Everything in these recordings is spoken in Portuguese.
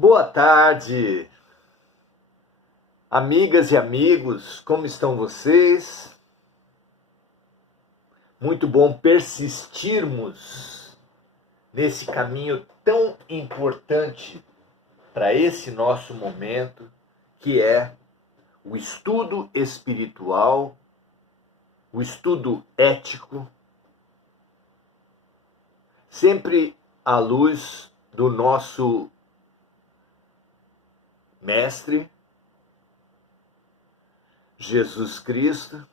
Boa tarde, amigas e amigos, como estão vocês? Muito bom persistirmos nesse caminho tão importante para esse nosso momento, que é o estudo espiritual, o estudo ético, sempre à luz do nosso Mestre, Jesus Cristo,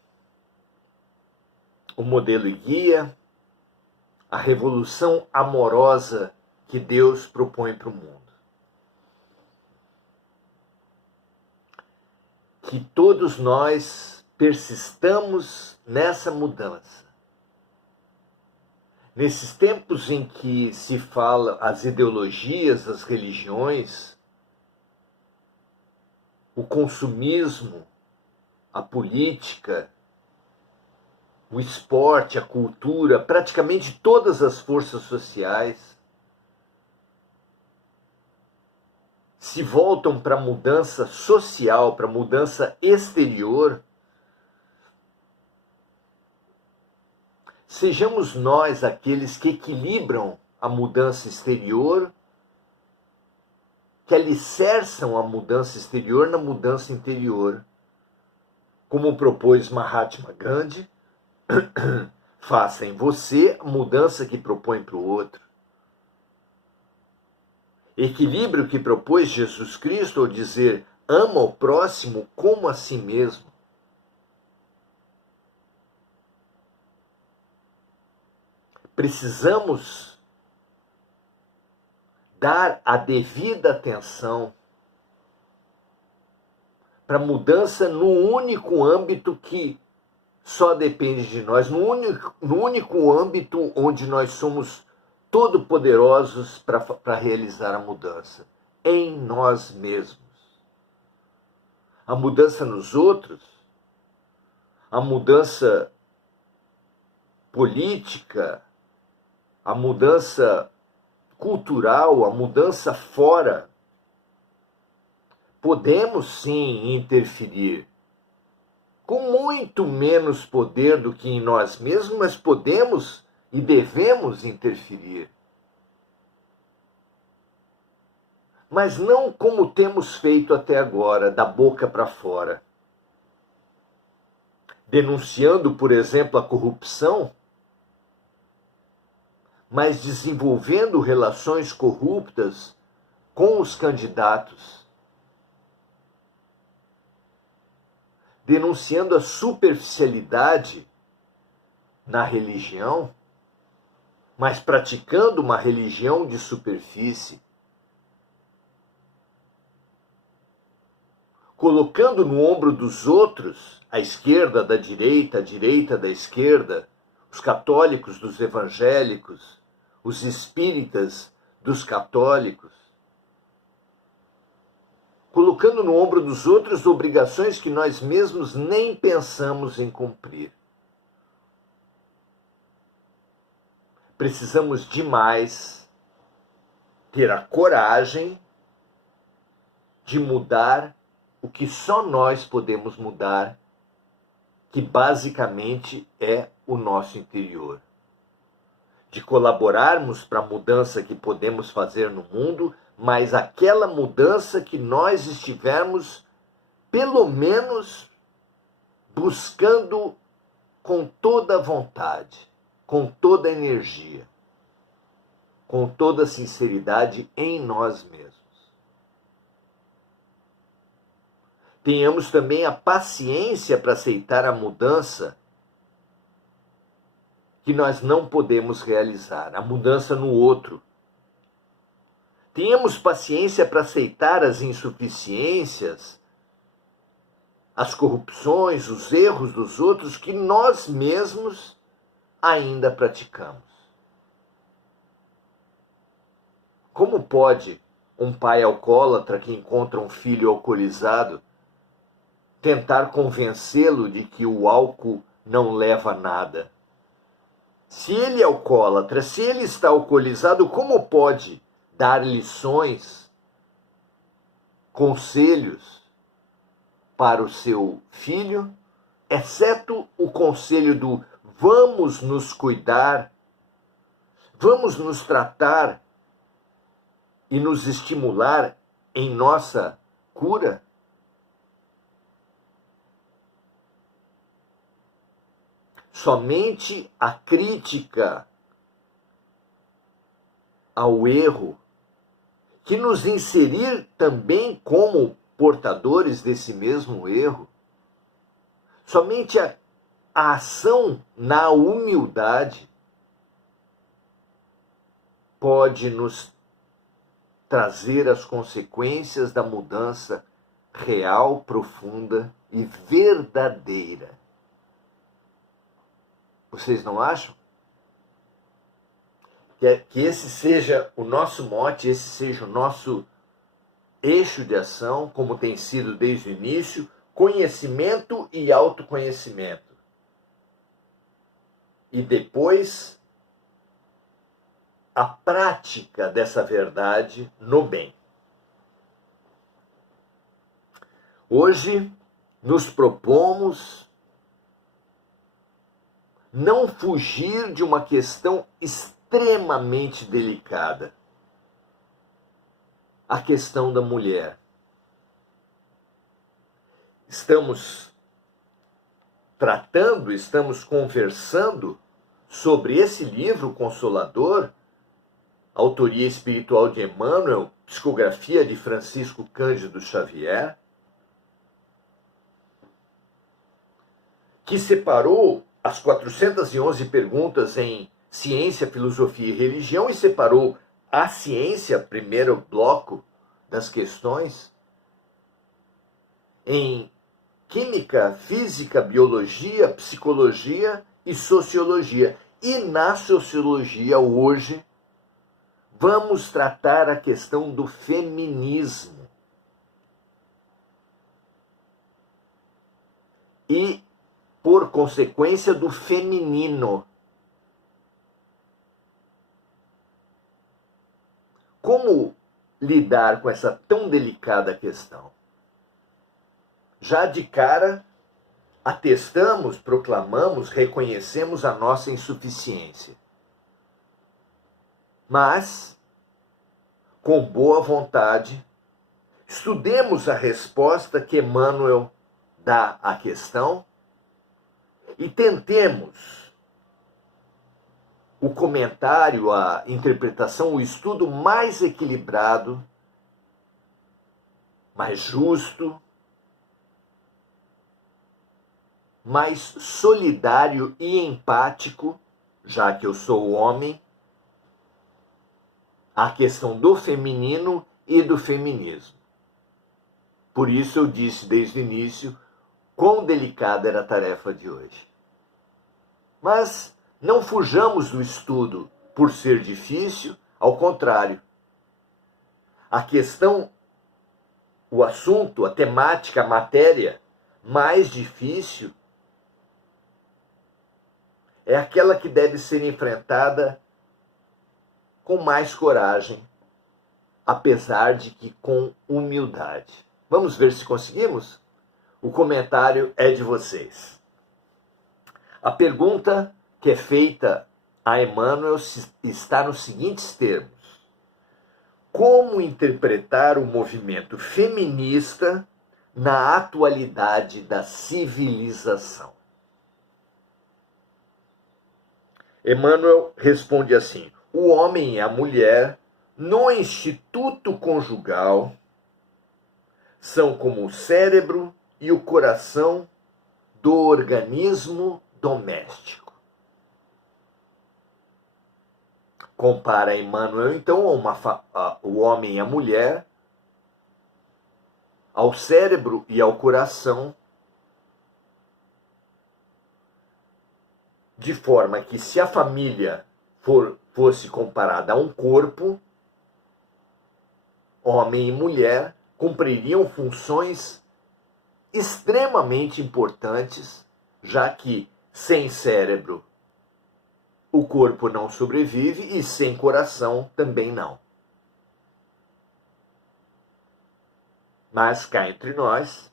o modelo e guia, a revolução amorosa que Deus propõe para o mundo. Que todos nós persistamos nessa mudança. Nesses tempos em que se fala as ideologias, as religiões, o consumismo, a política, o esporte, a cultura, praticamente todas as forças sociais se voltam para a mudança social, para a mudança exterior. Sejamos nós aqueles que equilibram a mudança exterior, que alicerçam a mudança exterior na mudança interior. Como propôs Mahatma Gandhi, faça em você a mudança que propõe para o outro. Equilíbrio que propôs Jesus Cristo ao dizer, ama o próximo como a si mesmo. Precisamos dar a devida atenção para a mudança no único âmbito que só depende de nós, no único âmbito onde nós somos todo-poderosos para realizar a mudança, em nós mesmos. A mudança nos outros, a mudança política, a mudança cultural, a mudança fora, podemos sim interferir, com muito menos poder do que em nós mesmos, mas podemos e devemos interferir. Mas não como temos feito até agora, da boca para fora. Denunciando, por exemplo, a corrupção, mas desenvolvendo relações corruptas com os candidatos. Denunciando a superficialidade na religião, mas praticando uma religião de superfície. Colocando no ombro dos outros, a esquerda da direita, a direita da esquerda, os católicos dos evangélicos, os espíritas dos católicos, colocando no ombro dos outros obrigações que nós mesmos nem pensamos em cumprir. Precisamos demais ter a coragem de mudar o que só nós podemos mudar, que basicamente é o nosso interior. De colaborarmos para a mudança que podemos fazer no mundo, mas aquela mudança que nós estivermos, pelo menos, buscando com toda a vontade, com toda a energia, com toda a sinceridade em nós mesmos. Tenhamos também a paciência para aceitar a mudança que nós não podemos realizar, a mudança no outro. Tenhamos paciência para aceitar as insuficiências, as corrupções, os erros dos outros que nós mesmos ainda praticamos. Como pode um pai alcoólatra que encontra um filho alcoolizado tentar convencê-lo de que o álcool não leva a nada? Se ele é alcoólatra, se ele está alcoolizado, como pode dar lições conselhos para o seu filho, exceto o conselho do vamos nos cuidar, vamos nos tratar e nos estimular em nossa cura? Somente a crítica ao erro, que nos inserir também como portadores desse mesmo erro, somente a ação na humildade pode nos trazer as consequências da mudança real, profunda e verdadeira. Vocês não acham? Que esse seja o nosso mote, esse seja o nosso eixo de ação, como tem sido desde o início, conhecimento e autoconhecimento. E depois, a prática dessa verdade no bem. Hoje, nos propomos não fugir de uma questão extremamente delicada. A questão da mulher. Estamos tratando, estamos conversando sobre esse livro consolador, autoria espiritual de Emmanuel, psicografia de Francisco Cândido Xavier, que separou as 411 perguntas em ciência, filosofia e religião e separou a ciência, primeiro bloco das questões, em química, física, biologia, psicologia e sociologia. E na sociologia, hoje, vamos tratar a questão do feminismo. E, por consequência, do feminino. Como lidar com essa tão delicada questão? Já de cara, atestamos, proclamamos, reconhecemos a nossa insuficiência. Mas, com boa vontade, estudemos a resposta que Emmanuel dá à questão e tentemos o comentário, a interpretação, o estudo mais equilibrado, mais justo, mais solidário e empático, já que eu sou homem, a questão do feminino e do feminismo. Por isso eu disse desde o início quão delicada era a tarefa de hoje. Mas não fujamos do estudo por ser difícil, ao contrário. A questão, o assunto, a temática, a matéria mais difícil é aquela que deve ser enfrentada com mais coragem, apesar de que com humildade. Vamos ver se conseguimos? O comentário é de vocês. A pergunta que é feita a Emmanuel está nos seguintes termos: como interpretar o movimento feminista na atualidade da civilização? Emmanuel responde assim: o homem e a mulher, no instituto conjugal, são como o cérebro e o coração do organismo doméstico. Compara Emmanuel, então, o homem e a mulher ao cérebro e ao coração, de forma que, se a família fosse comparada a um corpo, homem e mulher cumpririam funções extremamente importantes, já que sem cérebro o corpo não sobrevive e sem coração também não. Mas cá entre nós,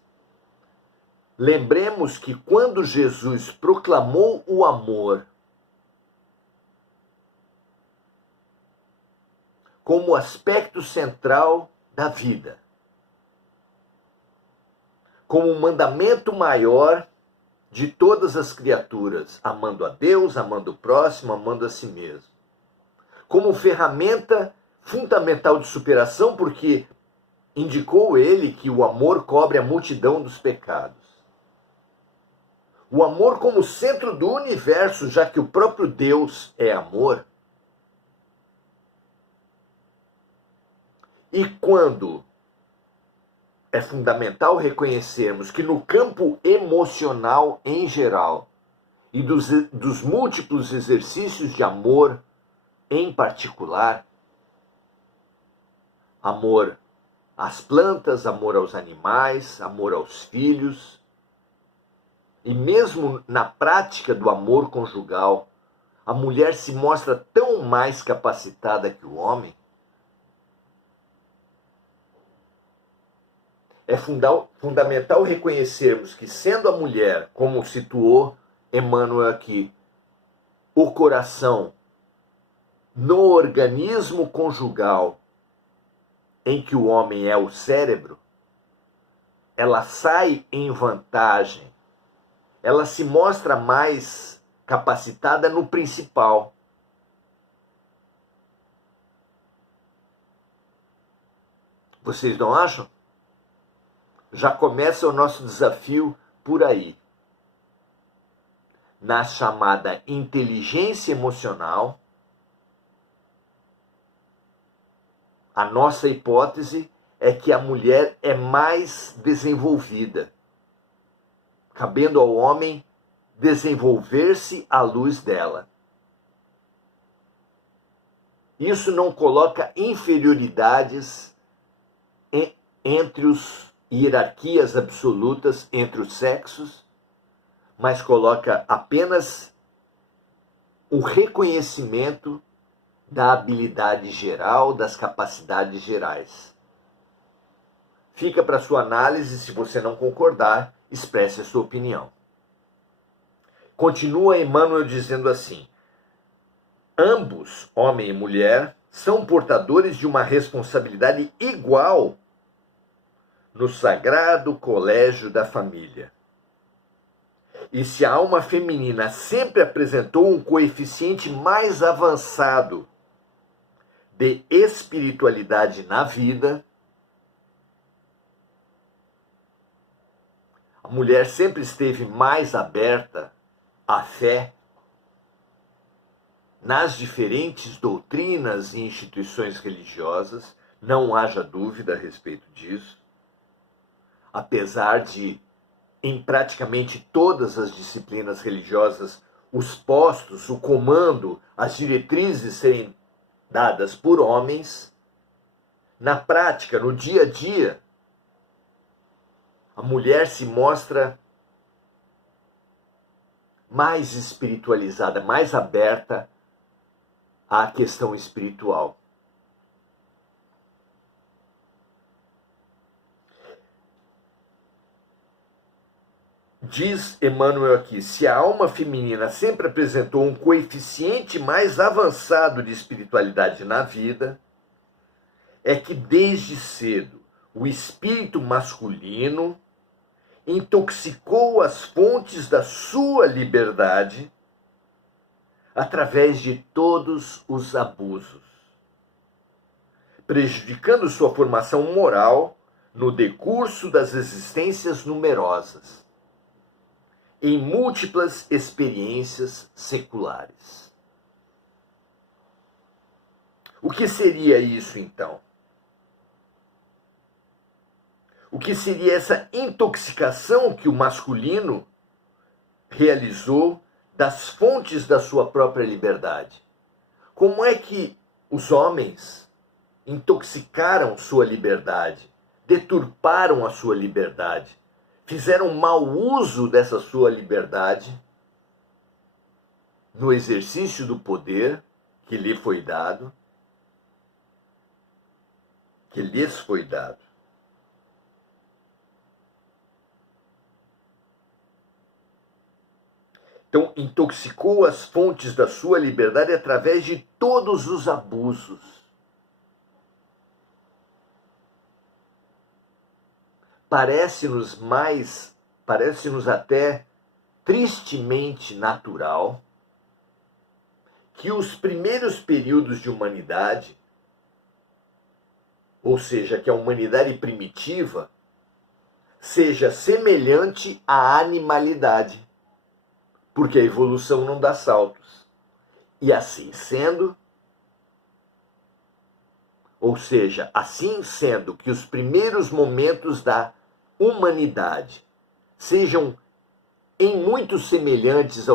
lembremos que quando Jesus proclamou o amor como aspecto central da vida, como um mandamento maior de todas as criaturas, amando a Deus, amando o próximo, amando a si mesmo, como ferramenta fundamental de superação, porque indicou ele que o amor cobre a multidão dos pecados. O amor como centro do universo, já que o próprio Deus é amor. E quando é fundamental reconhecermos que no campo emocional em geral e dos múltiplos exercícios de amor em particular, amor às plantas, amor aos animais, amor aos filhos, e mesmo na prática do amor conjugal, a mulher se mostra tão mais capacitada que o homem. É fundamental reconhecermos que, sendo a mulher, como situou Emmanuel aqui, o coração no organismo conjugal em que o homem é o cérebro, ela sai em vantagem, ela se mostra mais capacitada no principal. Vocês não acham? Já começa o nosso desafio por aí. Na chamada inteligência emocional, a nossa hipótese é que a mulher é mais desenvolvida, cabendo ao homem desenvolver-se à luz dela. Isso não coloca inferioridades entre os hierarquias absolutas entre os sexos, mas coloca apenas o reconhecimento da habilidade geral, das capacidades gerais. Fica para sua análise, se você não concordar, expresse a sua opinião. Continua Emmanuel dizendo assim: ambos, homem e mulher, são portadores de uma responsabilidade igual no sagrado colégio da família. E se a alma feminina sempre apresentou um coeficiente mais avançado de espiritualidade na vida, a mulher sempre esteve mais aberta à fé nas diferentes doutrinas e instituições religiosas, não haja dúvida a respeito disso. Apesar de, em praticamente todas as disciplinas religiosas, os postos, o comando, as diretrizes serem dadas por homens, na prática, no dia a dia, a mulher se mostra mais espiritualizada, mais aberta à questão espiritual. Diz Emmanuel aqui: se a alma feminina sempre apresentou um coeficiente mais avançado de espiritualidade na vida, é que desde cedo o espírito masculino intoxicou as fontes da sua liberdade através de todos os abusos, prejudicando sua formação moral no decurso das existências numerosas, em múltiplas experiências seculares. O que seria isso, então? O que seria essa intoxicação que o masculino realizou das fontes da sua própria liberdade? Como é que os homens intoxicaram sua liberdade, deturparam a sua liberdade, fizeram mau uso dessa sua liberdade no exercício do poder que lhe foi dado, que lhes foi dado? Então, intoxicou as fontes da sua liberdade através de todos os abusos. Parece-nos até tristemente natural que os primeiros períodos de humanidade, ou seja, que a humanidade primitiva, seja semelhante à animalidade, porque a evolução não dá saltos. E assim sendo, ou seja, assim sendo que os primeiros momentos da humanidade sejam em muito semelhantes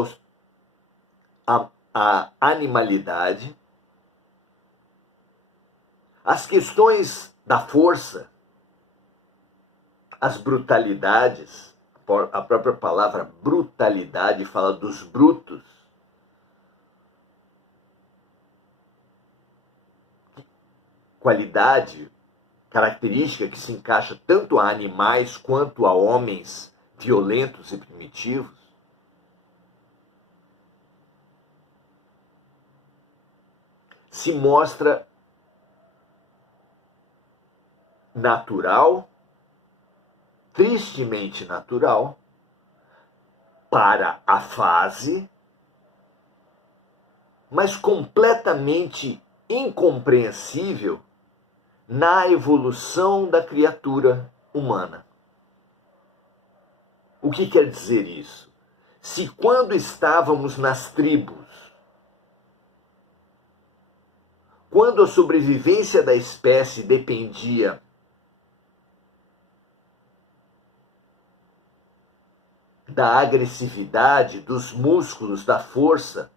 à animalidade, as questões da força, as brutalidades, a própria palavra brutalidade fala dos brutos, qualidade, característica que se encaixa tanto a animais quanto a homens violentos e primitivos, se mostra natural, tristemente natural, para a fase, mas completamente incompreensível na evolução da criatura humana. O que quer dizer isso? Se quando estávamos nas tribos, quando a sobrevivência da espécie dependia da agressividade, dos músculos, da força,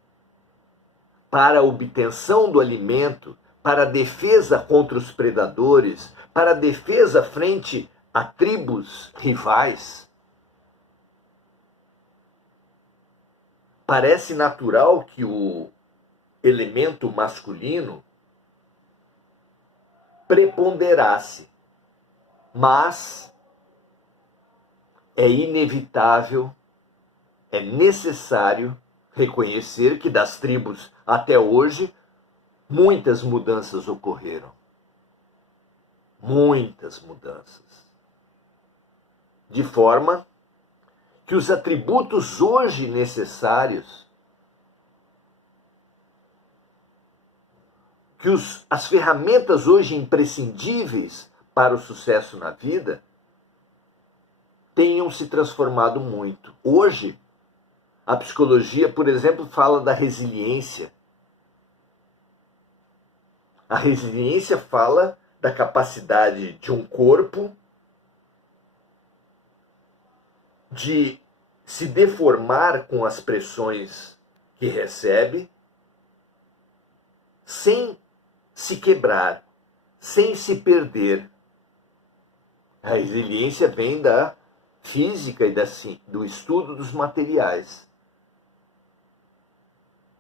para a obtenção do alimento, para a defesa contra os predadores, para a defesa frente a tribos rivais, parece natural que o elemento masculino preponderasse, mas é inevitável, é necessário reconhecer que das tribos até hoje muitas mudanças ocorreram. Muitas mudanças. De forma que os atributos hoje necessários, que as ferramentas hoje imprescindíveis para o sucesso na vida, tenham se transformado muito. Hoje, a psicologia, por exemplo, fala da resiliência. A resiliência fala da capacidade de um corpo de se deformar com as pressões que recebe, sem se quebrar, sem se perder. A resiliência vem da física e do estudo dos materiais.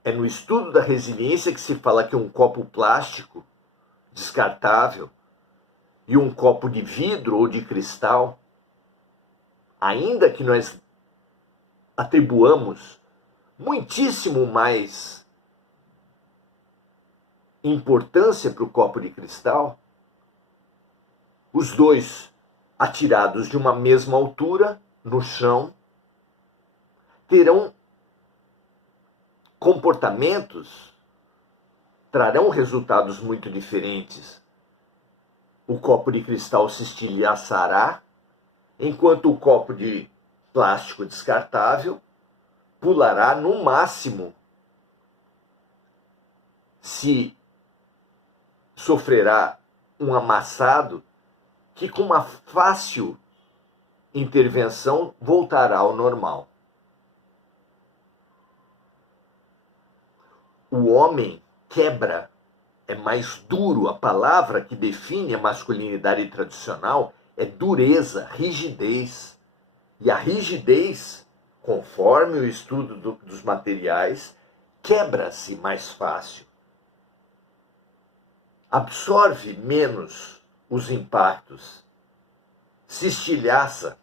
É no estudo da resiliência que se fala que um copo plástico descartável e um copo de vidro ou de cristal, ainda que nós atribuamos muitíssimo mais importância para o copo de cristal, os dois atirados de uma mesma altura no chão terão comportamentos, trarão resultados muito diferentes. O copo de cristal se estilhaçará, enquanto o copo de plástico descartável pulará no máximo, se sofrerá um amassado que com uma fácil intervenção voltará ao normal. O homem quebra, é mais duro. A palavra que define a masculinidade tradicional é dureza, rigidez. E a rigidez, conforme o estudo dos materiais, quebra-se mais fácil. Absorve menos os impactos, se estilhaça.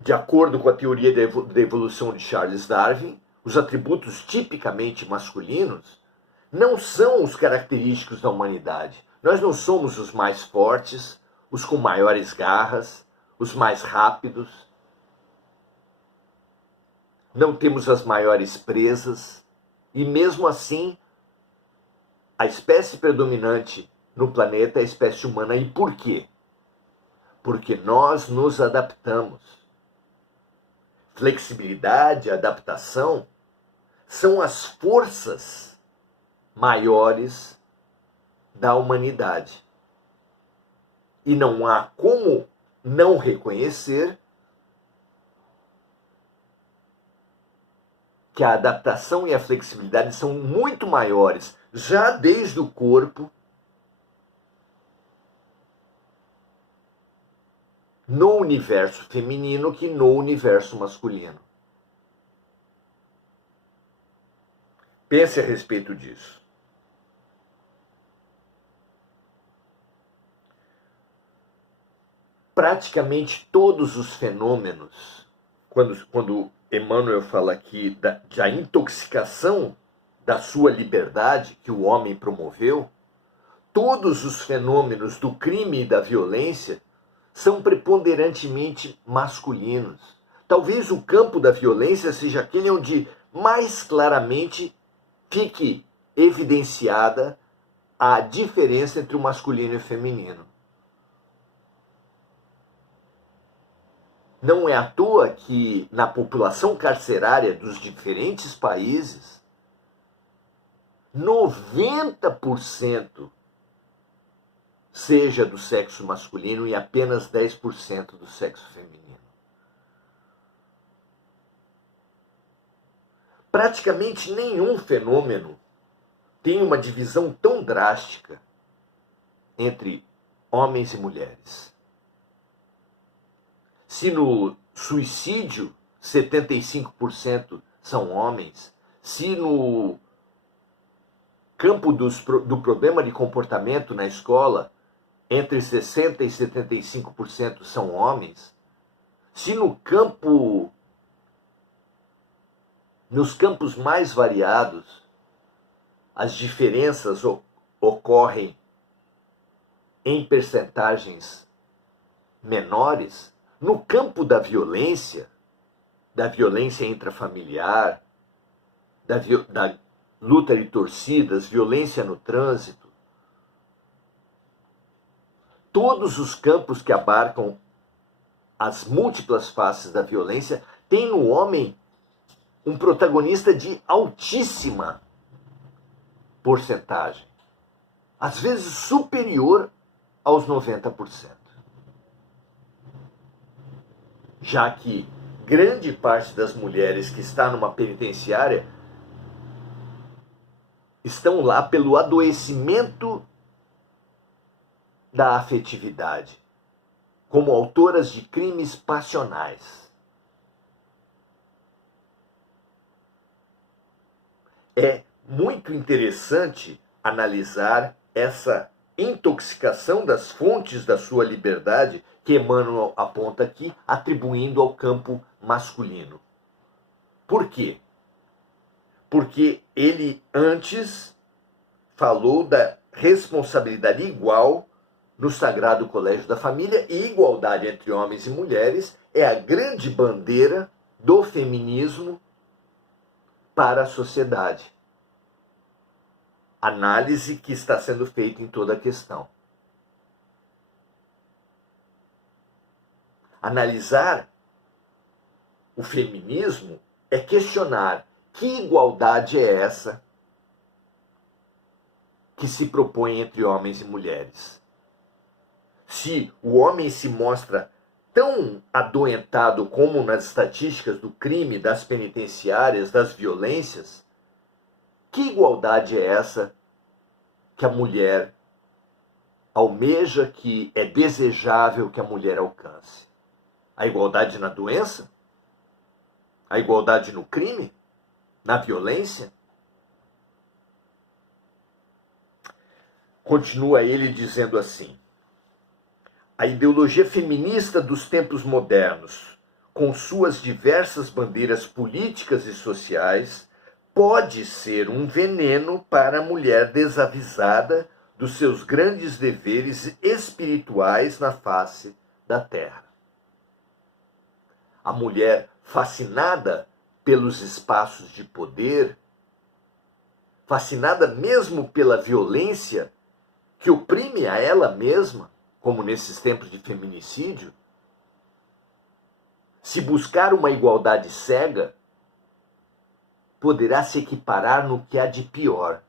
De acordo com a teoria da evolução de Charles Darwin, os atributos tipicamente masculinos não são os característicos da humanidade. Nós não somos os mais fortes, os com maiores garras, os mais rápidos. Não temos as maiores presas. E mesmo assim, a espécie predominante no planeta é a espécie humana. E por quê? Porque nós nos adaptamos. Flexibilidade, adaptação são as forças maiores da humanidade. E não há como não reconhecer que a adaptação e a flexibilidade são muito maiores, já desde o corpo, no universo feminino que no universo masculino. Pense a respeito disso. Praticamente todos os fenômenos, quando Emmanuel fala aqui da intoxicação da sua liberdade que o homem promoveu, todos os fenômenos do crime e da violência são preponderantemente masculinos. Talvez o campo da violência seja aquele onde mais claramente fique evidenciada a diferença entre o masculino e o feminino. Não é à toa que na população carcerária dos diferentes países, 90% seja do sexo masculino e apenas 10% do sexo feminino. Praticamente nenhum fenômeno tem uma divisão tão drástica entre homens e mulheres. Se no suicídio 75% são homens, se no campo do problema de comportamento na escola entre 60% e 75% são homens, se nos campos mais variados as diferenças ocorrem em percentagens menores, no campo da violência intrafamiliar, da luta de torcidas, violência no trânsito, todos os campos que abarcam as múltiplas faces da violência têm no homem um protagonista de altíssima porcentagem, às vezes superior aos 90%. Já que grande parte das mulheres que está numa penitenciária estão lá pelo adoecimento da afetividade, como autoras de crimes passionais. É muito interessante analisar essa intoxicação das fontes da sua liberdade que Emmanuel aponta aqui, atribuindo ao campo masculino. Por quê? Porque ele antes falou da responsabilidade igual no Sagrado Colégio da Família, e igualdade entre homens e mulheres é a grande bandeira do feminismo para a sociedade. Análise que está sendo feita em toda a questão. Analisar o feminismo é questionar que igualdade é essa que se propõe entre homens e mulheres. Se o homem se mostra tão adoentado como nas estatísticas do crime, das penitenciárias, das violências, que igualdade é essa que a mulher almeja, que é desejável que a mulher alcance? A igualdade na doença? A igualdade no crime? Na violência? Continua ele dizendo assim: a ideologia feminista dos tempos modernos, com suas diversas bandeiras políticas e sociais, pode ser um veneno para a mulher desavisada dos seus grandes deveres espirituais na face da terra. A mulher fascinada pelos espaços de poder, fascinada mesmo pela violência que oprime a ela mesma, como nesses tempos de feminicídio, se buscar uma igualdade cega, poderá se equiparar no que há de pior.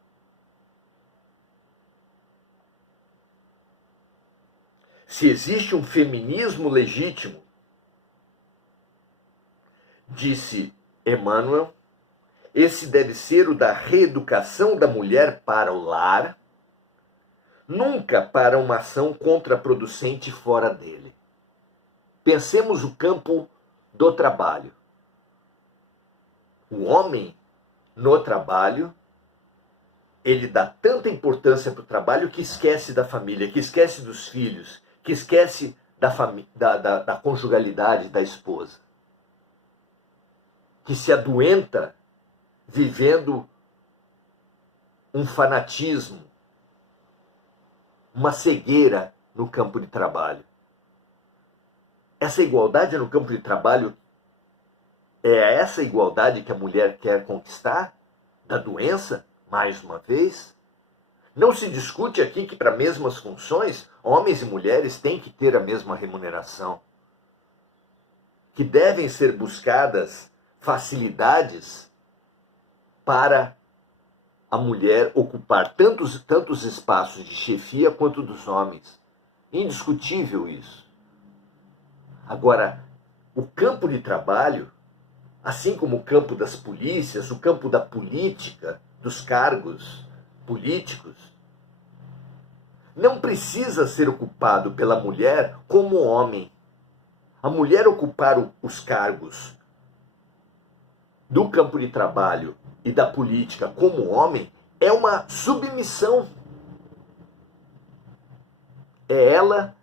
Se existe um feminismo legítimo, disse Emmanuel, esse deve ser o da reeducação da mulher para o lar, nunca para uma ação contraproducente fora dele. Pensemos o campo do trabalho. O homem, no trabalho, ele dá tanta importância para o trabalho que esquece da família, que esquece dos filhos, que esquece da conjugalidade da esposa. Que se adoenta vivendo um fanatismo, uma cegueira no campo de trabalho. Essa igualdade no campo de trabalho é essa igualdade que a mulher quer conquistar? Da doença, mais uma vez? Não se discute aqui que para mesmas funções, homens e mulheres têm que ter a mesma remuneração. Que devem ser buscadas facilidades para a mulher ocupar tantos espaços de chefia quanto dos homens. Indiscutível isso. Agora, o campo de trabalho, assim como o campo das polícias, o campo da política, dos cargos políticos, não precisa ser ocupado pela mulher como homem. A mulher ocupar os cargos do campo de trabalho e da política como homem é uma submissão. É ela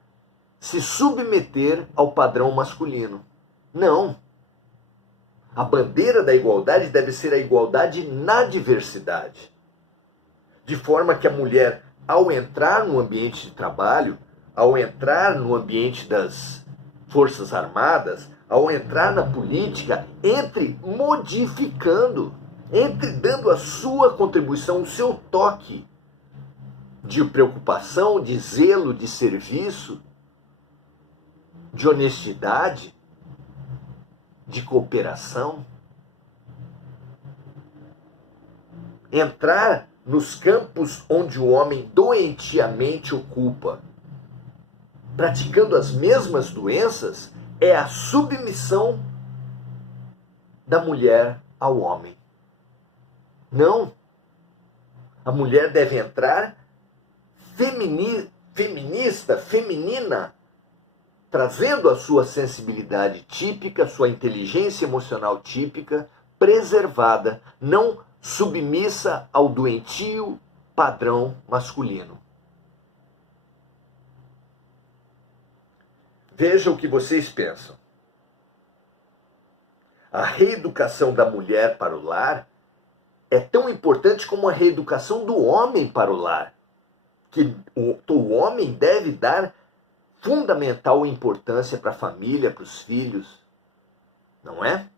se submeter ao padrão masculino. Não. A bandeira da igualdade deve ser a igualdade na diversidade. De forma que a mulher, ao entrar no ambiente de trabalho, ao entrar no ambiente das Forças Armadas, ao entrar na política, entre modificando, entre dando a sua contribuição, o seu toque de preocupação, de zelo, de serviço, de honestidade, de cooperação. Entrar nos campos onde o homem doentiamente ocupa, praticando as mesmas doenças, é a submissão da mulher ao homem. Não. A mulher deve entrar feminista, feminina, trazendo a sua sensibilidade típica, sua inteligência emocional típica, preservada, não submissa ao doentio padrão masculino. Veja o que vocês pensam. A reeducação da mulher para o lar é tão importante como a reeducação do homem para o lar. Que o homem deve dar fundamental importância para a família, para os filhos. Não é?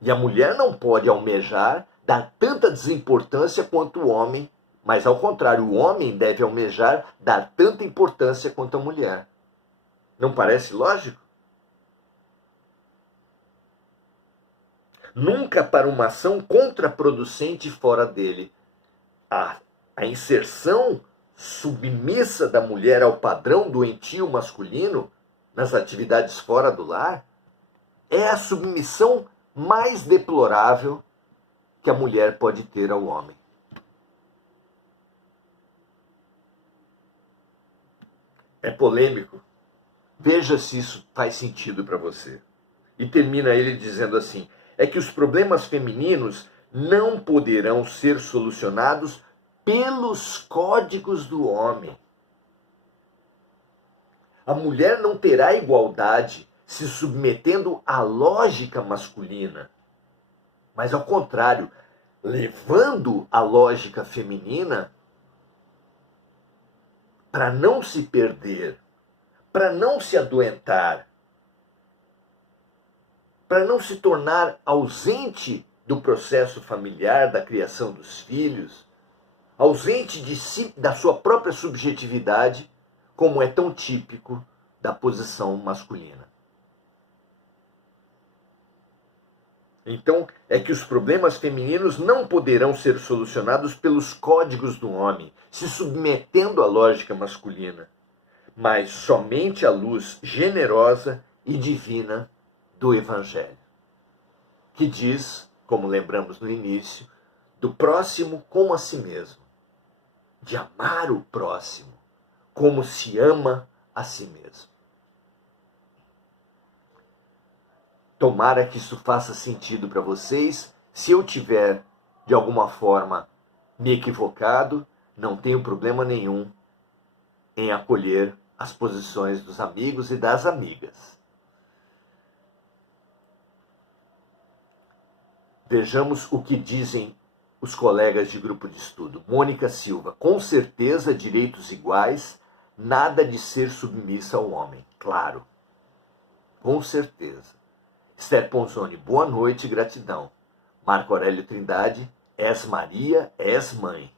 E a mulher não pode almejar dar tanta desimportância quanto o homem, mas ao contrário, o homem deve almejar dar tanta importância quanto a mulher. Não parece lógico? Nunca para uma ação contraproducente fora dele. A inserção submissa da mulher ao padrão doentio masculino nas atividades fora do lar é a submissão mais deplorável que a mulher pode ter ao homem. É polêmico. Veja se isso faz sentido para você. E termina ele dizendo assim: é que os problemas femininos não poderão ser solucionados pelos códigos do homem. A mulher não terá igualdade se submetendo à lógica masculina, mas ao contrário, levando a lógica feminina para não se perder, para não se adoentar, para não se tornar ausente do processo familiar, da criação dos filhos, ausente de si, da sua própria subjetividade, como é tão típico da posição masculina. Então, é que os problemas femininos não poderão ser solucionados pelos códigos do homem, se submetendo à lógica masculina, mas somente à luz generosa e divina do Evangelho, que diz, como lembramos no início, do próximo como a si mesmo, de amar o próximo como se ama a si mesmo. Tomara que isso faça sentido para vocês. Se eu tiver, de alguma forma, me equivocado, não tenho problema nenhum em acolher as posições dos amigos e das amigas. Vejamos o que dizem os colegas de grupo de estudo. Mônica Silva, com certeza direitos iguais, nada de ser submissa ao homem. Claro, com certeza. Esther Ponzoni, boa noite e gratidão. Marco Aurélio Trindade, és Maria, és mãe.